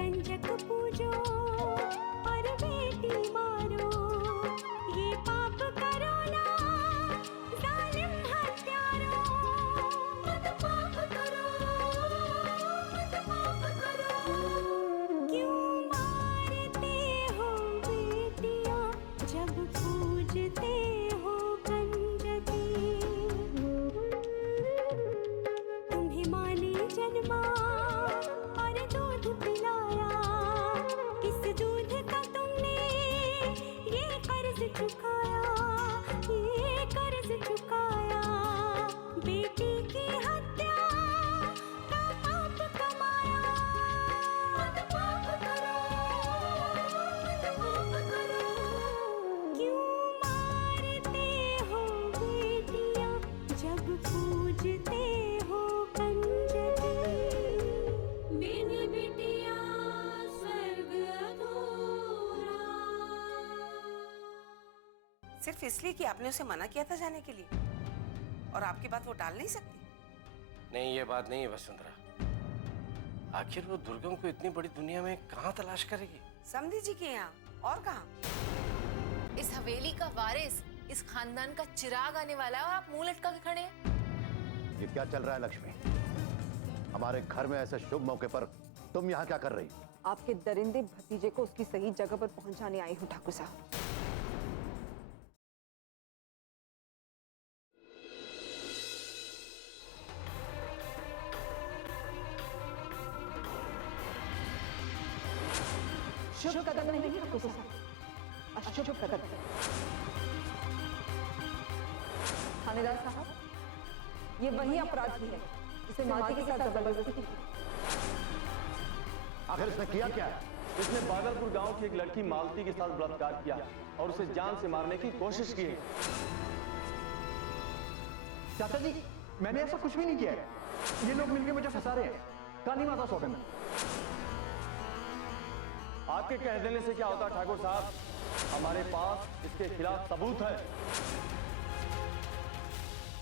कंजक पूजो और बेटी मारो, ये पाप करो ना जालिम हत्यारो। मत पाप करो, मत पाप करो। क्यों मारते हो बेटियां जब पूजते हो कंजकी। तुम्हें माँ ने जन्मा और दूध पिलाया, इस दूध का तुमने ये कर्ज चुकाया, ये कर्ज चुकाया। बेटी की हत्या का पाप कमाया। मत पाप करो, मत पाप करो। क्यों मारते हो बेटियां जब पूजते हो कंजकी। बिन बिटिया स्वर्ग अधूरा। सिर्फ इसलिए कि आपने उसे मना किया था जाने के लिए, और आपकी बात वो टाल नहीं सकती। नहीं, ये बात नहीं है वसुंधरा। आखिर वो दुर्गम को इतनी बड़ी दुनिया में कहाँ तलाश करेगी? समधी जी के यहाँ, और कहाँ? इस हवेली का वारिस, इस खानदान का चिराग आने वाला है और आप मुंह लटका के खड़े हैं। ये क्या चल रहा है लक्ष्मी? हमारे घर में ऐसे शुभ मौके पर तुम यहाँ क्या कर रही? आपके दरिंदे भतीजे को उसकी सही जगह पर पहुंचाने आई हूँ ठाकुर साहब। शुभ कदम नहीं ठाकुर साहब, अशुभ कदम। थानेदार साहब, ये वही अपराधी है जिसे मालती के साथ जबरदस्ती की। आखिर इसने किया क्या है? इसने बागलपुर गांव की एक लड़की मालती के साथ बलात्कार किया और उसे जान से मारने की कोशिश की है। चाचा जी, मैंने ऐसा कुछ भी नहीं किया है। ये लोग मिलकर मुझे फंसा रहे हैं। काली माता सौगंध। आपके कह देने से क्या होता ठाकुर साहब, हमारे पास इसके खिलाफ सबूत है।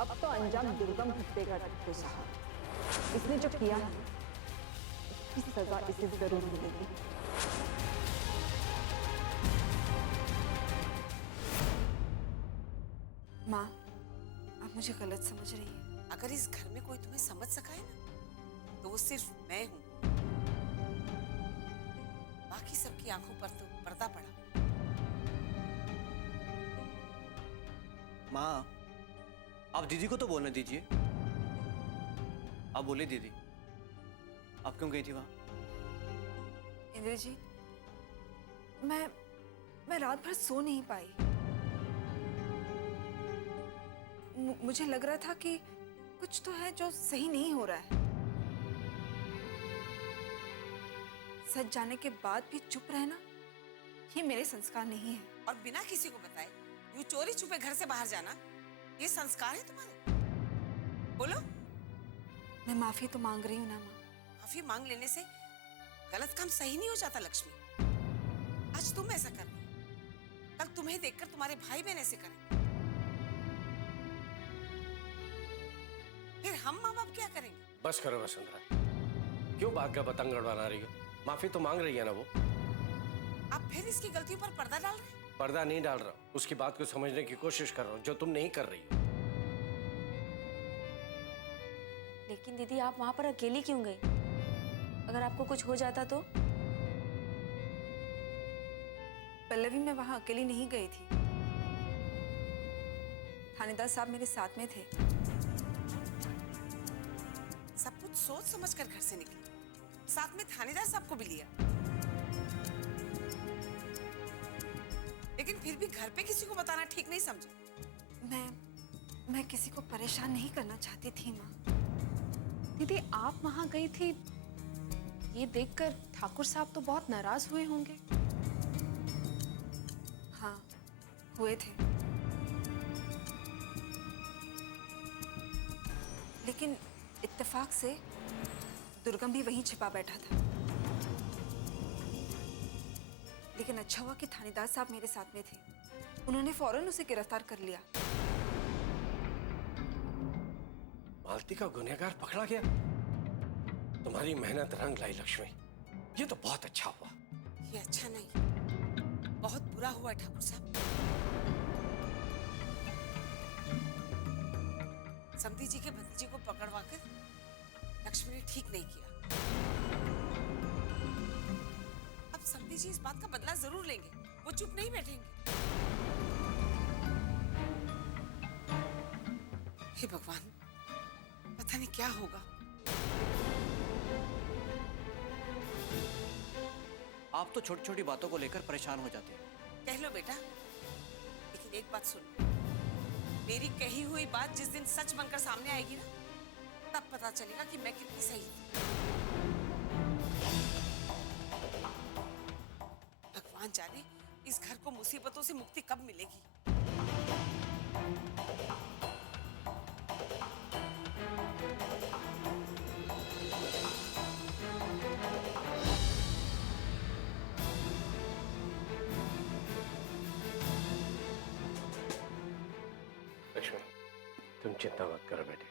अब तो अंजाम दुर्गम भुगतेगा ठाकुर साहब। इसने जो किया है उसकी सजा इसे जरूर मिलेगी। माँ, आप मुझे गलत समझ रही हैं। अगर इस घर में कोई तुम्हें समझ सका है ना, तो वो सिर्फ मैं हूँ। बाकी सबकी आंखों पर तो पर्दा पड़ा। माँ, आप दीदी को तो बोलने दीजिए। आप बोले दीदी, आप क्यों गई थी वहां? इंद्र जी, मैं रात भर सो नहीं पाई। मुझे लग रहा था कि कुछ तो है जो सही नहीं हो रहा है। सच जाने के बाद भी चुप रहना, ये मेरे संस्कार नहीं है। और बिना किसी को बताए यूं चोरी छुपे घर से बाहर जाना, ये संस्कार है तुम्हारे? बोलो। मैं माफी तो मांग रही हूँ ना माँ। माफी मांग लेने से गलत काम सही नहीं हो जाता लक्ष्मी। आज तुम ऐसा कर रही हो, कल तुम्हें देखकर तुम्हारे भाई बहन ऐसे करेंगे, फिर हम माँ बाप क्या करेंगे? बस करो वसुंधरा, क्यों बात का बतंगड़ बना रही हो? माफी तो मांग रही है ना वो। आप फिर इसकी गलतियों पर पर्दा डाल रहे हैं। पर्दा नहीं डाल रहा, उसकी बात को समझने की कोशिश कर रहा हूँ, जो तुम नहीं कर रही हो। लेकिन दीदी, आप वहां पर अकेली क्यों गई? अगर आपको कुछ हो जाता तो? पल्लवी, मैं वहां अकेली नहीं गई थी। थानेदार साहब मेरे साथ में थे। सब कुछ सोच समझ कर घर से निकली, साथ में थानेदार साहब को भी लिया, लेकिन फिर भी घर पे किसी को बताना ठीक नहीं समझे। मैं किसी को परेशान नहीं करना चाहती थी माँ। दीदी, आप वहां गई थी, ये देखकर ठाकुर साहब तो बहुत नाराज हुए होंगे। हाँ, हुए थे। लेकिन इत्तेफाक से दुर्गम भी वहीं छिपा बैठा था। लेकिन अच्छा हुआ कि थानेदार साहब मेरे साथ में थे। उन्होंने फौरन उसे गिरफ्तार कर लिया। मालती का गुनहगार पकड़ा गया। तुम्हारी मेहनत रंग लाई लक्ष्मी। ये तो बहुत अच्छा हुआ। ये अच्छा नहीं, बहुत बुरा हुआ ठाकुर साहब। समधी जी के भतीजे को पकड़वाकर लक्ष्मी ने ठीक नहीं किया। अब समधी जी इस बात का बदला जरूर लेंगे, वो चुप नहीं बैठेंगे। हे भगवान, पता नहीं क्या होगा। आप तो छोटी छोटी बातों को लेकर परेशान हो जाते हैं। कह लो बेटा, लेकिन एक बात सुन, मेरी कही हुई बात जिस दिन सच बनकर सामने आएगी ना, तब पता चलेगा कि मैं कितनी सही थी। भगवान जाने इस घर को मुसीबतों से मुक्ति कब मिलेगी। लक्ष्मी, तुम चिंता मत करो बेटे,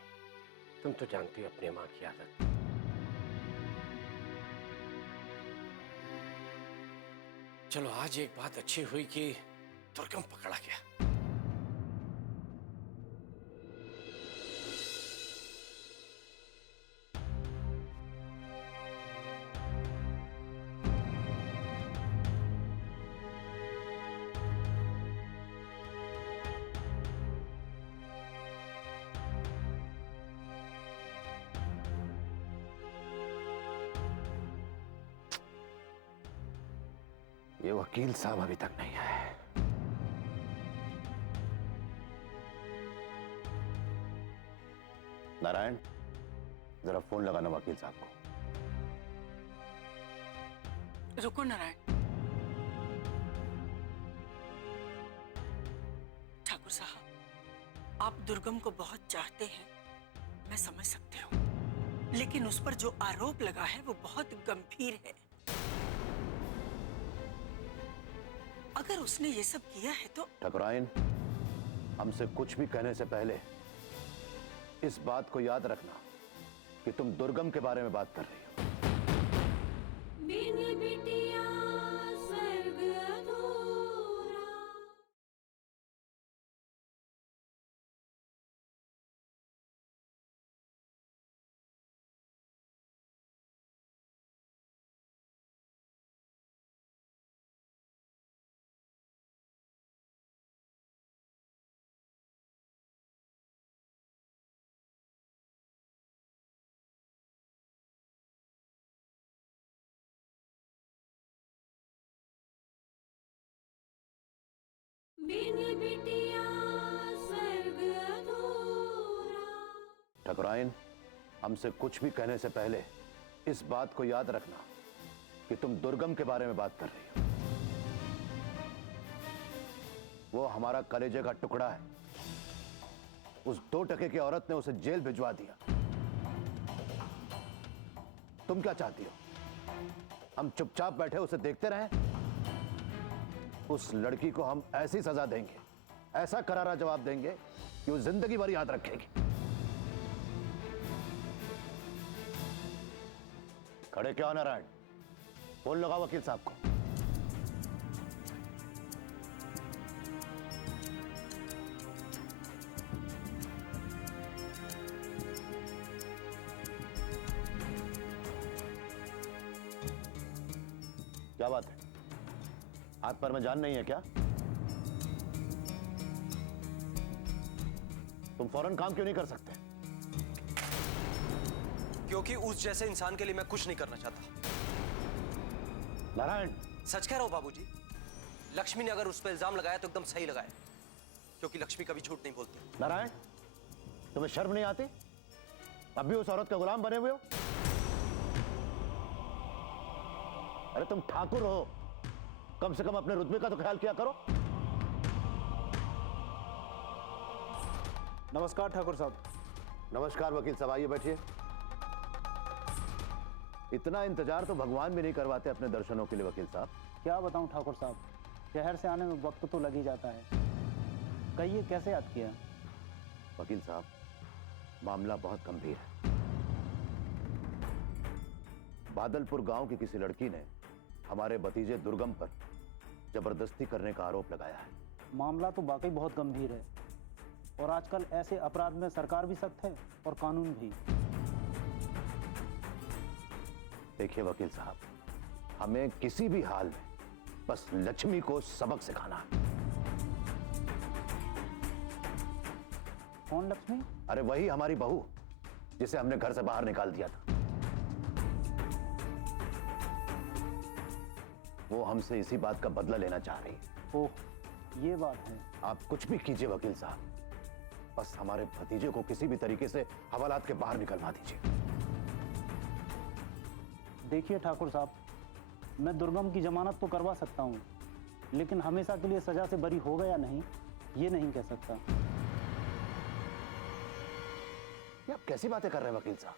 तुम तो जानती हो अपनी माँ की आदत। चलो आज एक बात अच्छी हुई कि दुर्गम पकड़ा गया। ये वकील साहब अभी तक नहीं आए। नारायण, जरा फोन लगाना वकील साहब को। रुको नारायण। ठाकुर साहब, आप दुर्गम को बहुत चाहते हैं, मैं समझ सकती हूँ, लेकिन उस पर जो आरोप लगा है वो बहुत गंभीर है। अगर उसने ये सब किया है तो ठकुराइन, हमसे कुछ भी कहने से पहले इस बात को याद रखना कि तुम दुर्गम के बारे में बात कर रही हो। बिन बिटिया स्वर्ग अधूरा। बिन बिटिया स्वर्ग अधूरा। ठकुराइन, हमसे कुछ भी कहने से पहले इस बात को याद रखना कि तुम दुर्गम के बारे में बात कर रही हो। वो हमारा कलेजे का टुकड़ा है। उस 2 टके की औरत ने उसे जेल भिजवा दिया। तुम क्या चाहती हो? हम चुपचाप बैठे उसे देखते रहें? उस लड़की को हम ऐसी सजा देंगे, ऐसा करारा जवाब देंगे कि वो जिंदगी भर याद रखेगी। खड़े क्या हो नारायण? फोन लगाओ वकील साहब को। क्या बात है? हाथ पर में जान नहीं है क्या? तुम फौरन काम क्यों नहीं कर सकते? क्योंकि उस जैसे इंसान के लिए मैं कुछ नहीं करना चाहता। नारायण, सच कह रहा हूं बाबूजी। लक्ष्मी ने अगर उस पर इल्जाम लगाया तो एकदम सही लगाया, क्योंकि लक्ष्मी कभी झूठ नहीं बोलती। नारायण, तुम्हें शर्म नहीं आती? अब भी उस औरत का गुलाम बने हुए हो? अरे तुम ठाकुर हो, कम से कम अपने रुतबे का तो ख्याल किया करो। नमस्कार ठाकुर साहब। नमस्कार वकील साहब, आइए बैठिए। इतना इंतजार तो भगवान भी नहीं करवाते अपने दर्शनों के लिए वकील साहब। क्या बताऊं ठाकुर साहब, शहर से आने में वक्त तो लग ही जाता है। कहिए कैसे याद किया? वकील साहब, मामला बहुत गंभीर है। बादलपुर गांव की किसी लड़की ने हमारे भतीजे दुर्गम पर जबरदस्ती करने का आरोप लगाया है। मामला तो वाकई बहुत गंभीर है और आजकल ऐसे अपराध में सरकार भी सख्त है और कानून भी। देखिए वकील साहब, हमें किसी भी हाल में बस लक्ष्मी को सबक सिखाना है। कौन लक्ष्मी? अरे वही हमारी बहू जिसे हमने घर से बाहर निकाल दिया था। वो हमसे इसी बात का बदला लेना चाह रही है। ओह, ये बात है। आप कुछ भी कीजिए वकील साहब, बस हमारे भतीजे को किसी भी तरीके से हवालात के बाहर निकलवा दीजिए। देखिए ठाकुर साहब, मैं दुर्गम की जमानत तो करवा सकता हूँ, लेकिन हमेशा के लिए सजा से बरी होगा या नहीं, ये नहीं कह सकता। ये आप कैसी बातें कर रहे हैं वकील साहब?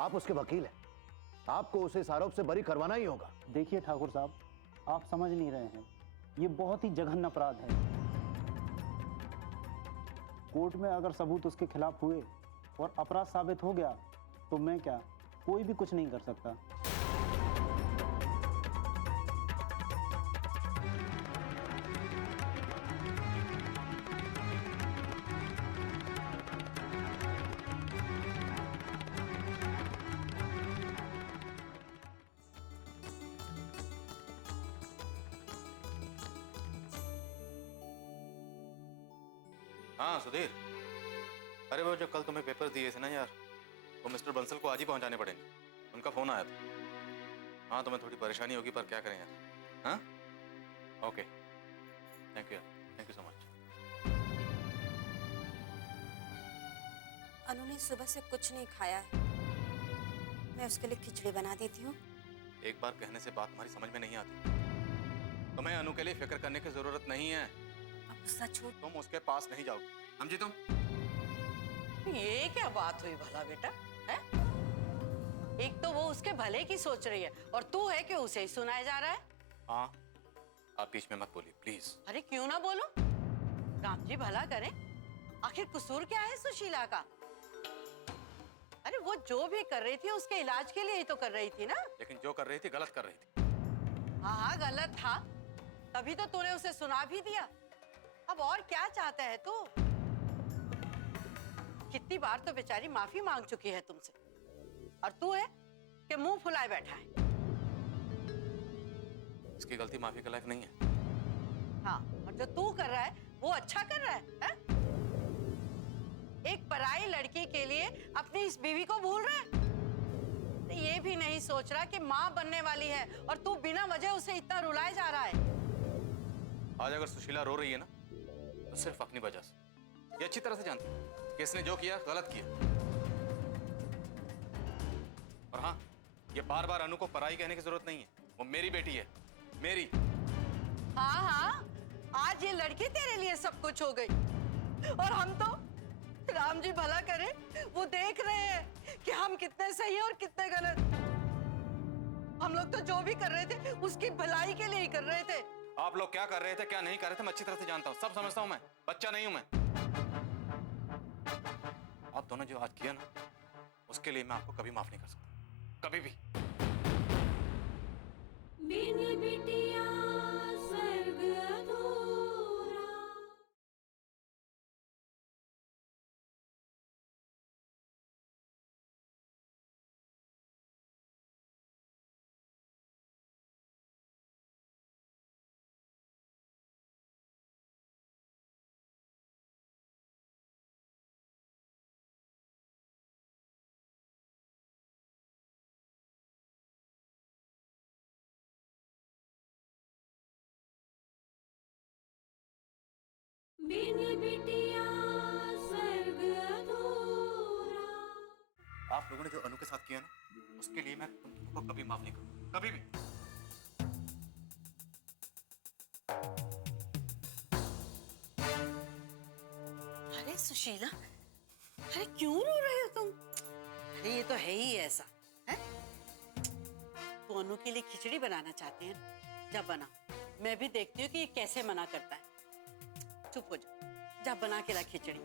आप उसके वकील हैं, आपको उसे इस आरोप से बरी करवाना ही होगा। देखिए ठाकुर साहब, आप समझ नहीं रहे हैं, ये बहुत ही जघन्य अपराध है। कोर्ट में अगर सबूत उसके खिलाफ हुए और अपराध साबित हो गया तो मैं क्या, कोई भी कुछ नहीं कर सकता। हाँ सुधीर, अरे वो जो कल तुम्हें पेपर दिए थे ना यार, वो मिस्टर बंसल को आज ही पहुंचाने पड़ेंगे। उनका फोन आया था। हाँ तुम्हें थोड़ी परेशानी होगी, पर क्या करें यार। हाँ okay, thank you so much. Anu ने सुबह से कुछ नहीं खाया है, मैं उसके लिए खिचड़ी बना देती हूँ। एक बार कहने से बात तुम्हारी समझ में नहीं आती। तुम्हें अनु के लिए फिक्र करने की जरूरत नहीं है। अब सच हो, तुम उसके पास नहीं जाओगे, समझी तुम? ये क्या बात हुई भला बेटा, है? एक तो वो उसके भले की सोच रही है और तू है कि उसे ही सुनाया जा रहा है। हाँ, आप बीच में मत बोलिए प्लीज। अरे क्यों ना बोलो, राम जी भला करें। आखिर कसूर क्या है सुशीला का? अरे वो जो भी कर रही थी उसके इलाज के लिए ही तो कर रही थी ना। लेकिन जो कर रही थी गलत कर रही थी। हाँ गलत था, तभी तो तूने उसे सुना भी दिया। अब और क्या चाहता है तू? कितनी बार तो बेचारी माफी मांग चुकी है तुमसे, और तू है कि मुंह फुलाए बैठा है। इसकी गलती माफी के लायक नहीं है। हाँ, और जो तू कर रहा है वो अच्छा कर रहा है? एक पराई लड़की के लिए अपनी इस बीवी को भूल रहा है। ये भी नहीं सोच रहा कि माँ बनने वाली है और तू बिना वजह उसे इतना रुलाए जा रहा है। आज अगर सुशीला रो रही है ना, तो सिर्फ अपनी वजह से। ये अच्छी तरह से जानती है कि इसने जो किया गलत किया। और हाँ, ये बार बार अनु को पराई कहने की जरूरत नहीं है। वो मेरी बेटी है, मेरी। हाँ हाँ, आज ये लड़की तेरे लिए सब कुछ हो गई, और हम तो राम जी भला करे वो देख रहे हैं कि हम कितने सही और कितने गलत। हम लोग तो जो भी कर रहे थे उसकी भलाई के लिए ही कर रहे थे। आप लोग क्या कर रहे थे क्या नहीं कर रहे थे मैं अच्छी तरह से जानता हूँ, सब समझता हूँ। मैं बच्चा नहीं हूं। मैं आप दोनों जो आज किया ना, उसके लिए मैं आपको कभी माफ नहीं कर सकता, कभी भी। बिन बिटिया स्वर्ग अधूरा। बिन बिटिया स्वर्ग अधूरा। आप लोगों ने जो अनु के साथ किया ना, उसके लिए मैं तुमको कभी माफ नहीं करूंगा, कभी भी। अरे सुशीला, अरे क्यों रो रहे हो तुम? अरे ये तो है ही ऐसा है। तो अनु के लिए खिचड़ी बनाना चाहते हैं ना, जब बना। मैं भी देखती हूँ कि ये कैसे मना करता है। चुप हो जा, जा बना के ला खिचड़ी।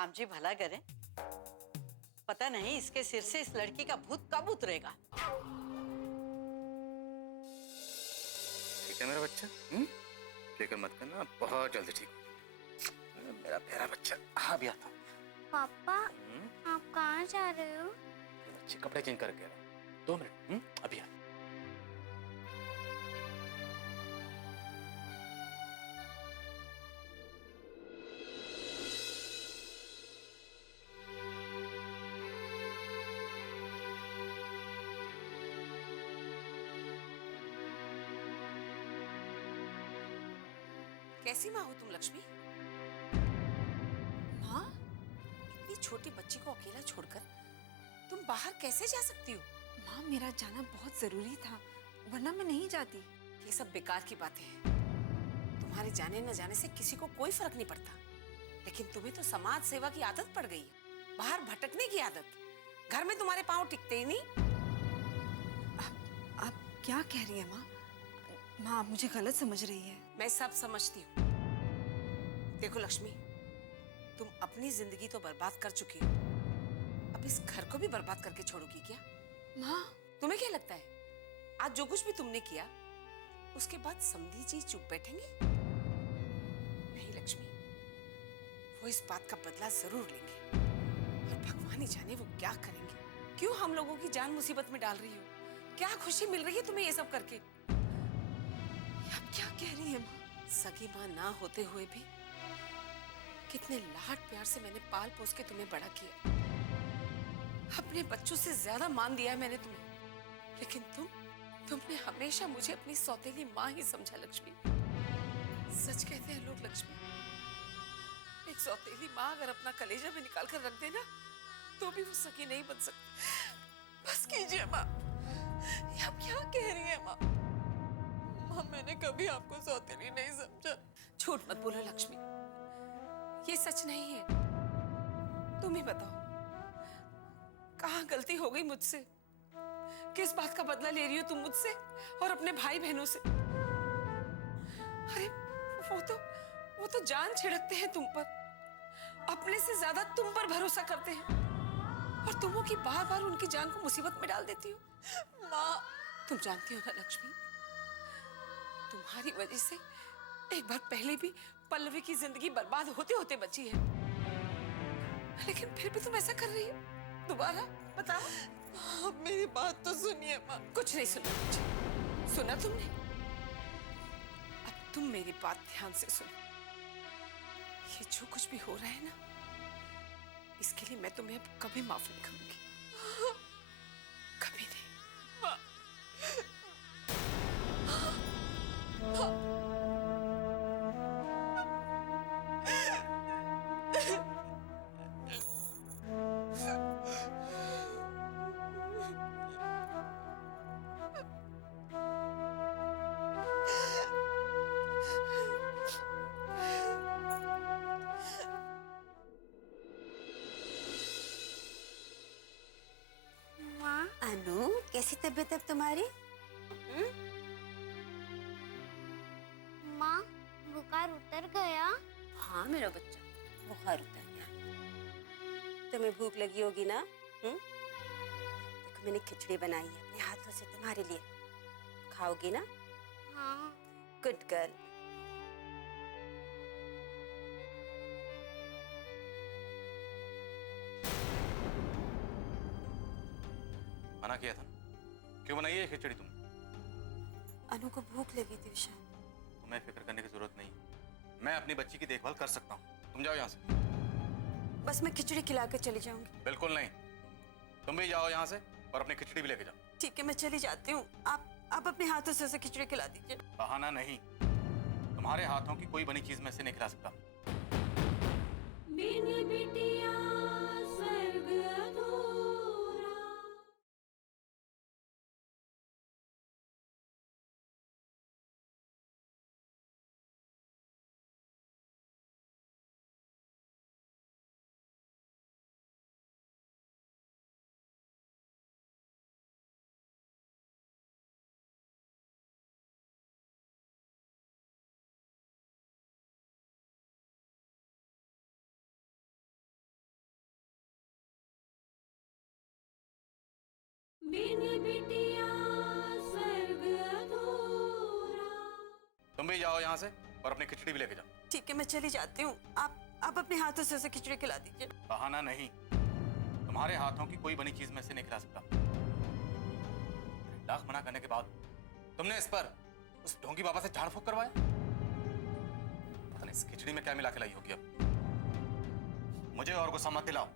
राम जी भला करे, पता नहीं इसके सिर से इस लड़की का भूत कब उतरेगा। ठीक है मेरा बच्चा, फिक्र मत करना, बहुत जल्दी ठीक हो। मेरा प्यारा बच्चा, हाँ भी आता हूँ। पापा आप कहाँ जा रहे हो? बच्चे कपड़े चेंज करके आ रहा हूँ। 2 मिनट, अभी आ। कैसी माँ हो तुम लक्ष्मी? माँ, इतनी छोटी बच्ची को अकेला छोड़कर तुम बाहर कैसे जा सकती हो? माँ मेरा जाना बहुत जरूरी था, वरना मैं नहीं जाती। ये सब बेकार की बातें हैं। तुम्हारे जाने न जाने से किसी को कोई फर्क नहीं पड़ता, लेकिन तुम्हें तो समाज सेवा की आदत पड़ गई है, बाहर भटकने की आदत। घर में तुम्हारे पांव टिकते ही नहीं। आप क्या कह रही है माँ? माँ आप मुझे गलत समझ रही है। मैं सब समझती हूँ। देखो लक्ष्मी, तुम अपनी जिंदगी तो बर्बाद कर चुकी हो, अब इस घर को भी बर्बाद करके छोड़ोगी क्या? माँ तुम्हें क्या लगता है आज जो कुछ भी तुमने किया उसके बाद समधी जी चुप बैठेंगे? नहीं लक्ष्मी, वो इस बात का बदला जरूर लेंगे, और भगवान ही जाने वो क्या करेंगे। क्यों हम लोगों की जान मुसीबत में डाल रही हो? क्या खुशी मिल रही है तुम्हें ये सब करके? आप क्या कह रही है माँ? सगी माँ ना होते हुए भी कितने लाड प्यार से मैंने पाल पोस के तुम्हें बड़ा किया, अपने बच्चों से ज्यादा मान दिया है मैंने तुम्हें, लेकिन तुमने हमेशा मुझे अपनी सौतेली माँ ही समझा लक्ष्मी। सच कहते हैं लोग लक्ष्मी, एक सौतेली माँ अगर अपना कलेजा में निकाल कर रख देना तो भी वो सगी नहीं बन सकती। बस कीजिए माँ, ये आप क्या कह रही है माँ? माँ मैंने कभी आपको सौतेली नहीं समझा। झूठ मत बोलो लक्ष्मी, ये सच नहीं है। तुम ही बताओ कहाँ गलती हो गई मुझसे? किस बात का बदला ले रही हो तुम मुझसे और अपने भाई बहनों से? अरे वो तो जान छिड़कते हैं तुम पर, अपने से ज्यादा तुम पर भरोसा करते हैं, और तुम हो कि बार बार उनकी जान को मुसीबत में डाल देती हो। माँ तुम जानती हो ना लक्ष्मी, तुम्हारी वजह से एक बार पहले भी पल्लवी की जिंदगी बर्बाद होते होते बची है, लेकिन फिर भी तुम ऐसा कर रही हो। दोबारा बताओ। अब मेरी बात तो सुनिए माँ। कुछ नहीं सुना मुझे, सुना तुमने? अब तुम मेरी बात ध्यान से सुनो। ये जो कुछ भी हो रहा है ना, इसके लिए मैं तुम्हें अब कभी माफ नहीं करूंगी, कभी नहीं माँ। अनु कैसी तबीयत अब तुम्हारी? माँ बुखार उतर गया? हाँ मेरा बच्चा, बुखार उतर गया। तुम्हें भूख लगी होगी ना? देखो मैंने खिचड़ी बनाई है अपने हाथों से तुम्हारे लिए, खाओगी ना? हाँ। Good girl. मना किया था, क्यों बनाई है खिचड़ी तुम? अनु को भूख लगी थी विशाल। तुम्हें फिक्र करने की जरूरत नहीं, मैं अपनी बच्ची की देखभाल कर सकता हूँ। तुम जाओ यहाँ से। बस मैं खिचड़ी खिला के चली जाऊंगी। बिल्कुल नहीं, तुम भी जाओ यहाँ से और अपनी खिचड़ी भी लेके जाओ। ठीक है मैं चली जाती हूँ, आप अपने हाथों से उसे खिचड़ी खिला दीजिए। बहाना नहीं, तुम्हारे हाथों की कोई बनी चीज मैं से नहीं खिला सकता। बिन बिटिया बिन बिटिया स्वर्ग अधूरा। तुम भी जाओ यहाँ से और अपनी खिचड़ी भी लेके जाओ। ठीक है, मैं चली जाती हूँ। आप अपने हाथों से उसे खिचड़ी खिला दीजिए। बहाना नहीं, तुम्हारे हाथों की कोई बनी चीज में से नहीं खिला सकता। लाख मना करने के बाद तुमने इस पर उस ढोंगी बाबा से झाड़ फूक करवाया। पता नहीं इस खिचड़ी में क्या मिला के लाई होगी। अब मुझे और गुस्सा मत दिलाओ।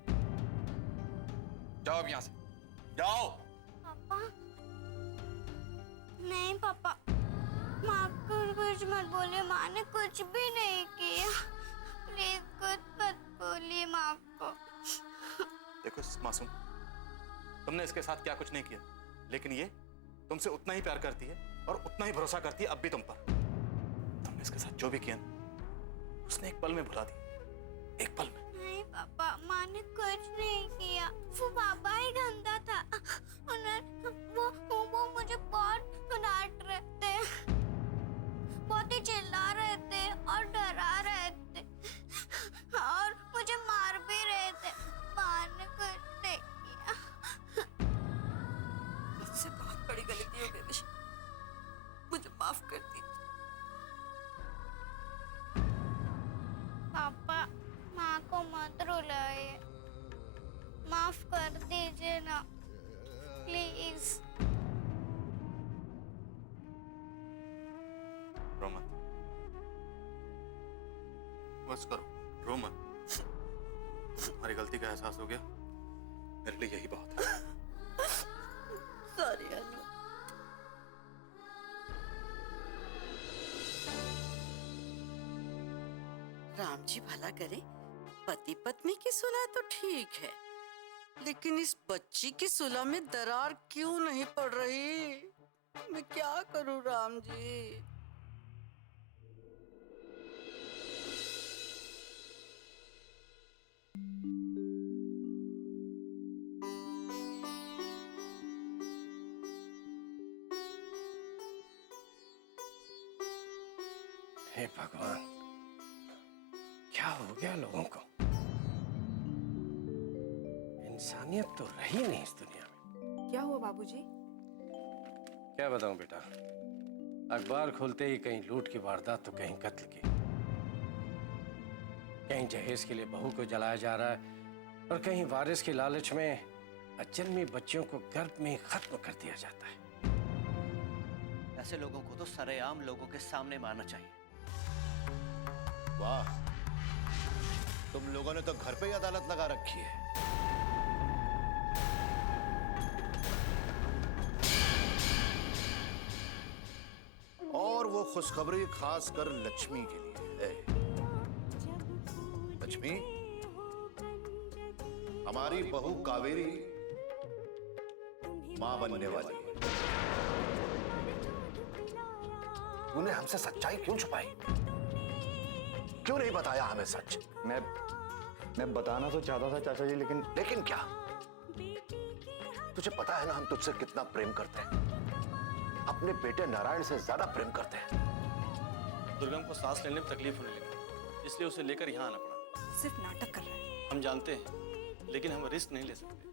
जाओ अब यहाँ से, जाओ। पापा नहीं, पापा माँ को कुछ मत बोलिए, माँ ने कुछ भी नहीं किया। प्लीज कुछ मत बोलिए माँ को। देखो मासूम, तुमने इसके साथ क्या कुछ नहीं किया, लेकिन ये तुमसे उतना ही प्यार करती है और उतना ही भरोसा करती है अब भी तुम पर। तुमने इसके साथ जो भी किया उसने एक पल में भुला दी, एक पल में। नहीं पापा, माँ ने कुछ नहीं किया। वो पापा ही गंदा था। वो मुझे बहुत डांट रहे थे, बहुत ही चिल्ला रहे थे और डरा रहे थे और मुझे मार भी रहे थे। माँ ने कुछ नहीं किया। मुझसे बहुत बड़ी गलती हो गई विशाल, मुझे माफ कर दीजिए। पापा माँ को मत रुलाइए, माफ कर दीजिए ना प्लीज। रो मत, बस करो, रो मत। तुम्हारी गलती का एहसास हो गया, मेरे लिए यही बहुत है। सॉरी अनु। राम जी भला करे, पति पत्नी की सुलह तो ठीक है, लेकिन इस बच्ची की सुलह में दरार क्यों नहीं पड़ रही? मैं क्या करूं राम जी? हे भगवान, क्या हो गया लोगों को? इंसानियत तो रही नहीं इस दुनिया में। क्या हुआ बाबूजी? क्या बताऊं बेटा, अखबार खोलते ही कहीं लूट की वारदात तो कहीं कत्ल की, कहीं जहेज के लिए बहू को जलाया जा रहा है और कहीं वारिस के लालच में अजन्मी बच्चियों को गर्भ में ही खत्म कर दिया जाता है। ऐसे लोगों को तो सरेआम लोगों के सामने मारना चाहिए। वाह, तुम लोगों ने तो घर पे ही अदालत लगा रखी है। और वो खुशखबरी खास कर लक्ष्मी के लिए है। लक्ष्मी, हमारी बहू कावेरी मां बनने वाली है। तूने हमसे सच्चाई क्यों छुपाई? क्यों नहीं बताया हमें सच? मैं बताना तो चाहता था चाचा जी, लेकिन क्या? तुझे पता है ना हम तुझसे कितना प्रेम करते हैं, अपने बेटे नारायण से ज्यादा प्रेम करते हैं। दुर्गम को सांस लेने में तकलीफ होने लगी, इसलिए उसे लेकर यहाँ आना पड़ा। सिर्फ नाटक कर रहा है। हम जानते हैं, लेकिन हम रिस्क नहीं ले सकते।